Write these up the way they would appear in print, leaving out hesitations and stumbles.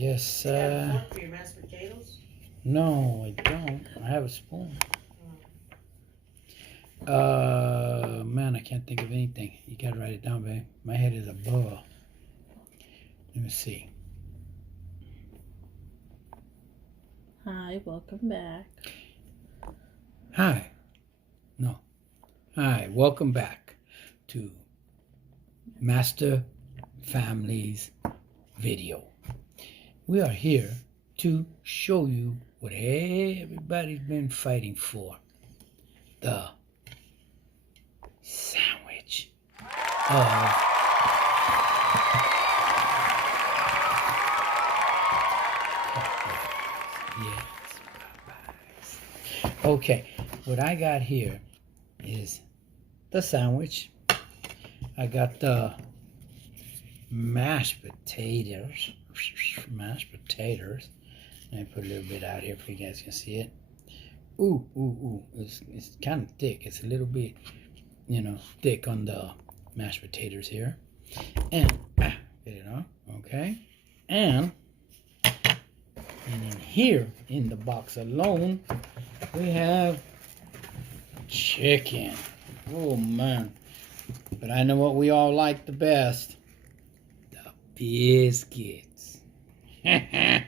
guess, You have a fork for your mashed potatoes? no, I don't. I have a spoon. Man, I can't think of anything. You gotta write it down, babe. My head is a buzz. Let me see. Hi, welcome back. Hi. No. Hi, welcome back to Master Family's video. We are here to show you what everybody's been fighting for. The sandwich of yes, Popeyes. Okay, what I got here is the sandwich. I got the mashed potatoes. Mashed potatoes. Let me put a little bit out here so you guys can see it. Ooh, ooh, ooh. It's kind of thick. It's a little bit, thick on the mashed potatoes here. And, get it on, okay? And in here, in the box alone, we have chicken. Oh, man. But I know what we all like the best. The biscuits. I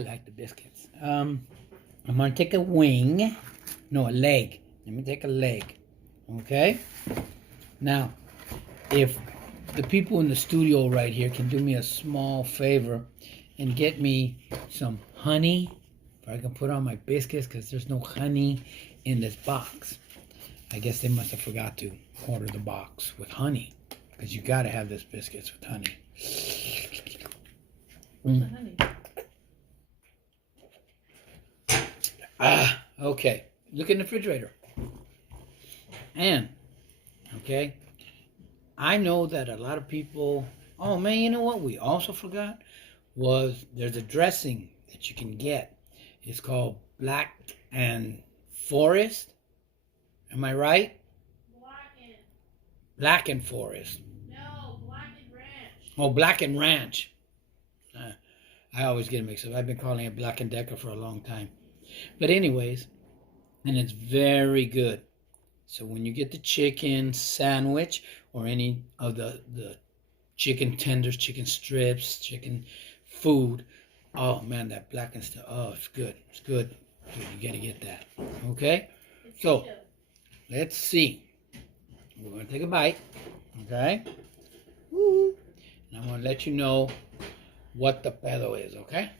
like the biscuits. I'm going to take a wing. No, a leg. Let me take a leg. Okay? Now, if the people in the studio right here can do me a small favor and get me some honey, if I can put on my biscuits, because there's no honey in this box. I guess they must have forgot to order the box with honey, because you got to have this biscuits with honey. Honey. Okay. Look in the refrigerator. And, okay, I know that a lot of people, oh man, you know what we also forgot? Was there's a dressing that you can get. It's called Black and Forest. Am I right? Black and Forest. No, Black and Ranch. Oh, Black and Ranch. I always get it mixed up. I've been calling it Black and Decker for a long time. But anyways, and it's very good. So when you get the chicken sandwich or any of the chicken tenders, chicken strips, chicken food, oh man, that black and stuff, oh, it's good. It's good. You got to get that. Okay? So, let's see. We're going to take a bite. Okay? Woo. And I'm going to let you know what the pedo is, okay?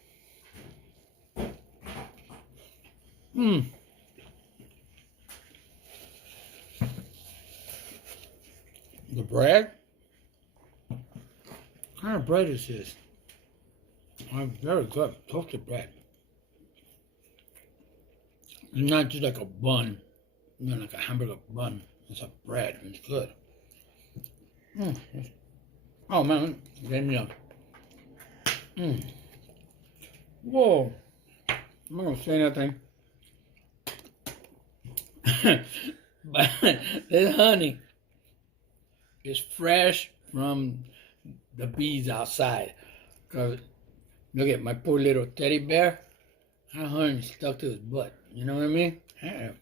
The bread? What kind of bread is this? Very good. Toasted bread. It's not just like a bun, like a hamburger bun. It's a bread. It's good. Oh man, get me up. Whoa. I'm not gonna say nothing. But this honey is fresh from the bees outside. Cause look at my poor little teddy bear. That honey stuck to his butt. You know what I mean? Yeah.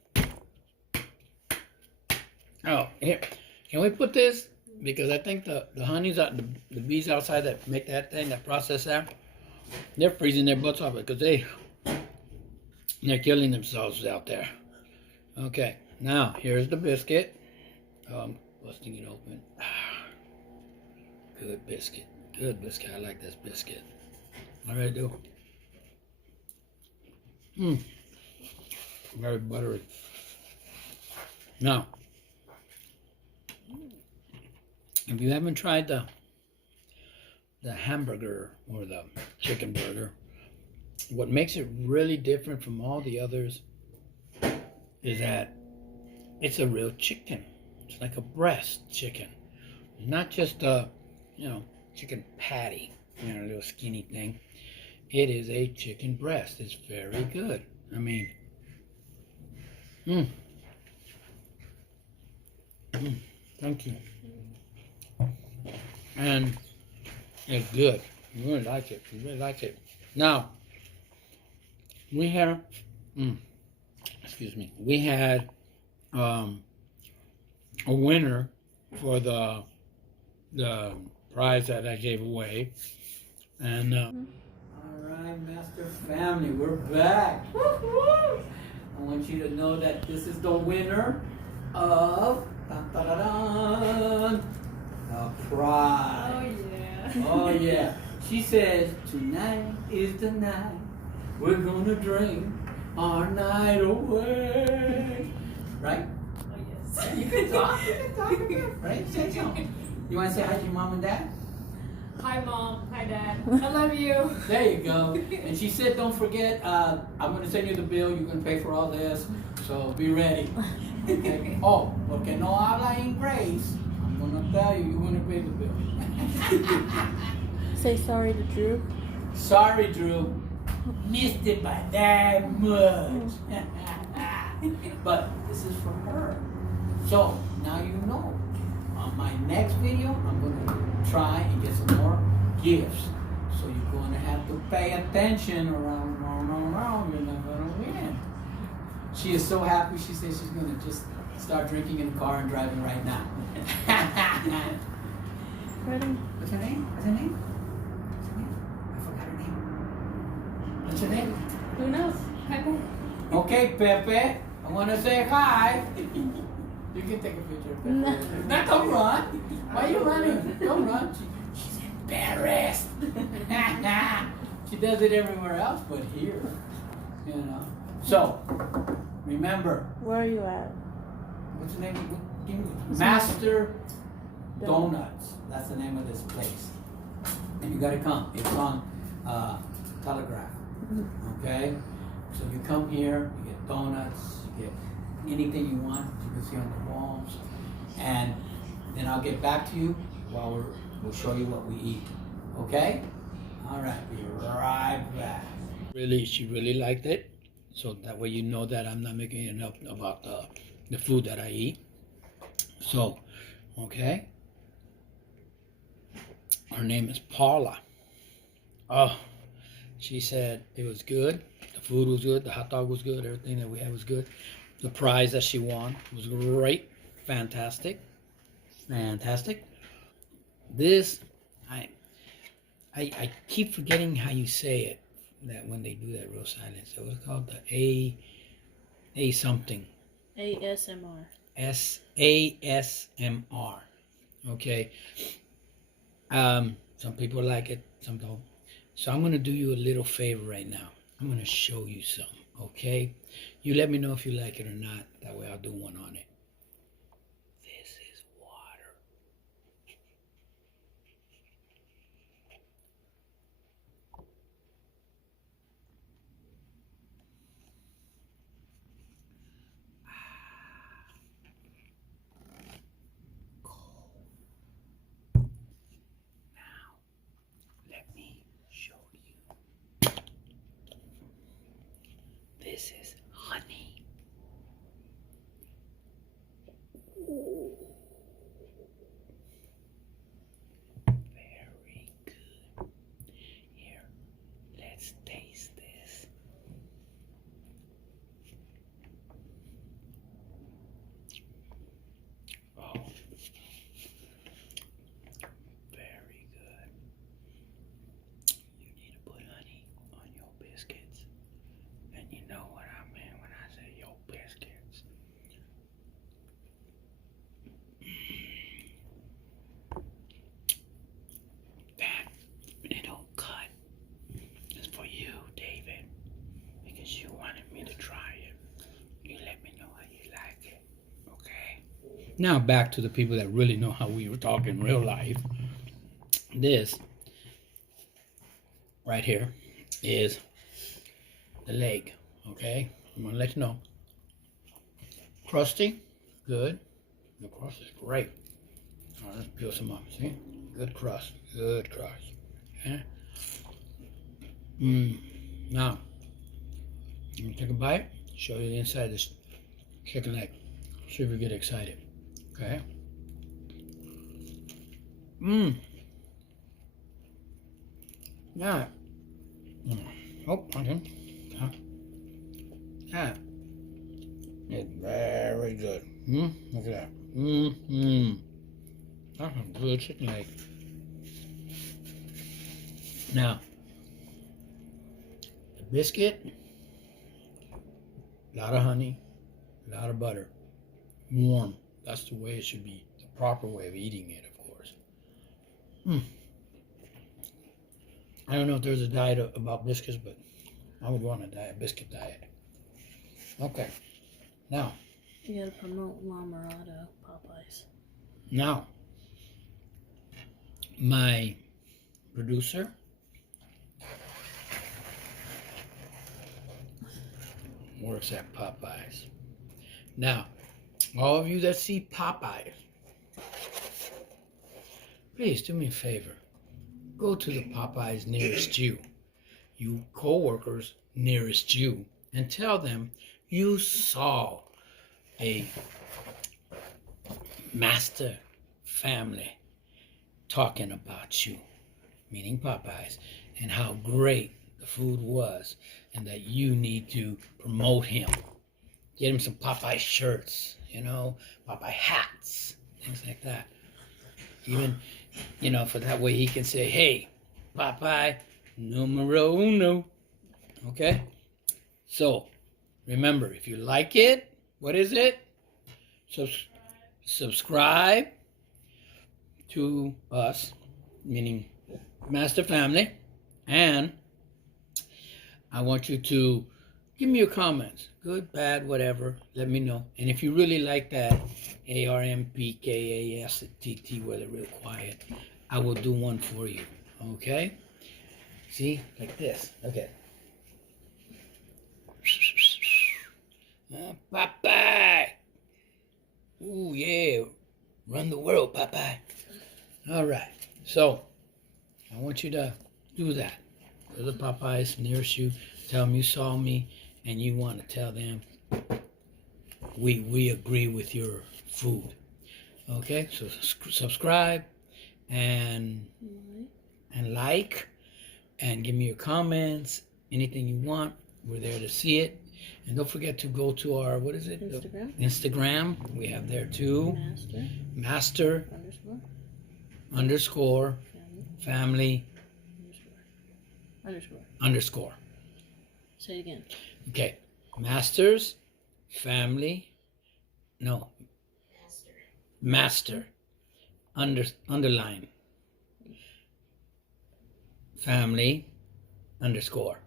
Oh, here. Can we put this? Because I think the honey's out, the bees outside that make that thing, that process that, they're freezing their butts off because they're killing themselves out there. Okay, now here's the biscuit. Busting it open. Good biscuit. Good biscuit. I like this biscuit. All right, do. Very buttery. Now, if you haven't tried the hamburger or the chicken burger, what makes it really different from all the others is that it's a real chicken. It's like a breast chicken. Not just a, chicken patty, a little skinny thing. It is a chicken breast. It's very good. I mean, thank you. And It's good. You really like it. You really like it. Now, we have, excuse me, we had a winner for the prize that I gave away. And all right, Master Family, we're back. I want you to know that this is the winner of dun, dun, dun, dun, the prize. Oh yeah. She says tonight is the night we're gonna drink our night away. Right? Oh, yes. Yeah, you can talk. You can talk. Right? Say something. You want to say hi to your mom and dad? Hi, Mom. Hi, Dad. I love you. There you go. And she said, don't forget, I'm going to send you the bill. You're going to pay for all this. So be ready. Okay. Oh, porque no habla inglés. I'm going to tell you, you're going to pay the bill. Say sorry to Drew. Sorry, Drew. Missed it by that much. But this is for her. So now you know. On my next video, I'm going to try and get some more gifts. So you're going to have to pay attention around. You're not going to win. She is so happy. She says she's going to just start drinking in the car and driving right now. Ready? What's her name? What's her name? What's her name? I forgot her name. What's her name? Who knows? Hi, Pepe. Okay, Pepe. I want to say hi. You can take a picture of Pepe. No, don't run. Why are you running? Don't run. She's embarrassed. She does it everywhere else but here. You know. So, remember. Where are you at? What's the name? Master Donuts. That's the name of this place. And you gotta come. It's on Telegraph. Okay? So you come here, you get donuts, you get anything you want, you can see on the walls. And then I'll get back to you while we'll show you what we eat. Okay? Alright, be right back. She really liked it. So that way you know that I'm not making it up about the food that I eat. So, okay. Her name is Paula. Oh, she said it was good. The food was good. The hot dog was good. Everything that we had was good. The prize that she won was great. Fantastic. Fantastic. This, I keep forgetting how you say it. That when they do that real silent. So it's called the A something. ASMR. ASMR. Okay. Some people like it, some don't. So I'm gonna do you a little favor right now. I'm gonna show you some, okay? You let me know if you like it or not. That way I'll do one on it. This is water. Let me show you. This is honey. Ooh. Very good. Here, let's taste this. Oh, very good. You need to put honey on your biscuits. And you know what I mean when I say your biscuits. That little cut is for you, David, because you wanted me to try it. You let me know how you like it, okay? Now back to the people that really know how we were talking real life. This right here is the leg, okay? I'm gonna let you know. Crusty, good. The crust is great. All right, let's peel some up. See, good crust, good crust. Okay. Now, let me take a bite. Show you the inside of this chicken leg. See if we get excited. Okay. Yeah. Oh, okay. Yeah. It's very good. Look at that. That's a good chicken leg. Now, the biscuit, a lot of honey, a lot of butter. Warm. That's the way it should be. The proper way of eating it, of course. I don't know if there's a diet about biscuits, but I would want a biscuit diet. Okay. Now. You gotta promote La Mirada Popeyes. Now, my producer works at Popeyes. Now, all of you that see Popeyes, please do me a favor. Go to the Popeyes nearest you co-workers nearest you, and tell them you saw a master family talking about you, meaning Popeyes, and how great the food was, and that you need to promote him. Get him some Popeye shirts, Popeye hats, things like that. Even, for that way he can say, hey, Popeye numero uno. Okay? So, remember, if you like it, what is it? Subscribe to us, meaning Master Family, and I want you to give me your comments, good, bad, whatever. Let me know. And if you really like that ARMPKASTT, where they're real quiet, I will do one for you. Okay? See, like this. Okay. Popeye. Ooh, yeah. Run the world, Popeye. All right. So, I want you to do that. Go to the Popeyes nearest you. Tell them you saw me, and you want to tell them we agree with your food. Okay? So, subscribe and like, and give me your comments. Anything you want. We're there to see it. And don't forget to go to our, what is it? Instagram. We have there too. Master underscore family underscore. Say it again. Okay. Masters family. No. Master underline family underscore.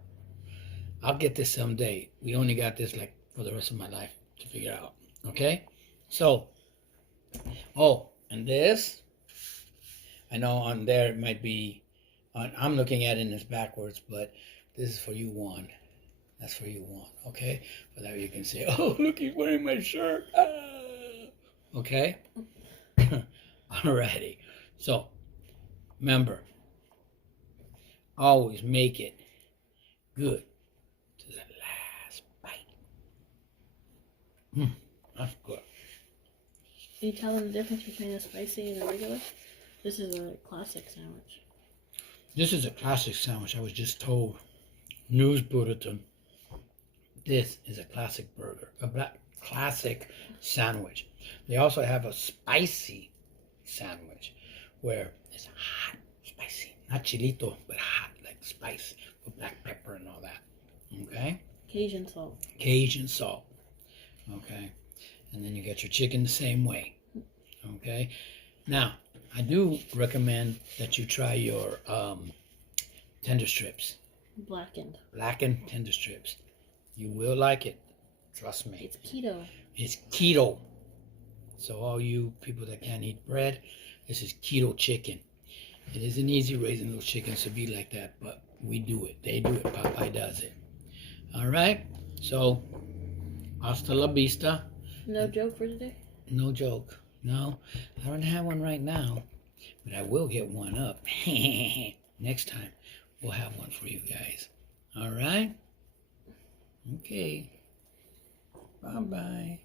I'll get this someday. We only got this like for the rest of my life to figure out. Okay? So, and this, I know on there it might be, I'm looking at it in this backwards, but this is for you one. That's for you one. Okay? For that you can say, oh, look, he's wearing my shirt. Ah. Okay? Alrighty. So, remember, always make it good. That's good. Can you tell them the difference between a spicy and a regular? This is a classic sandwich. This is a classic sandwich. I was just told. News bulletin. This is a classic burger. Classic sandwich. They also have a spicy sandwich where it's hot, spicy. Not chilito, but hot, like spice with black pepper and all that. Okay? Cajun salt. Cajun salt. Okay, and then you get your chicken the same way. Okay, now I do recommend that you try your tender strips. Blackened Tender strips. You will like it. Trust me. It's keto. It's keto. So all you people that can't eat bread, this is keto chicken. It isn't easy raising those chickens to be like that, but we do it. They do it. Popeye does it. All right. So. Hasta la vista. No joke for today? No joke. No, I don't have one right now, but I will get one up. Next time, we'll have one for you guys. All right? Okay. Bye-bye.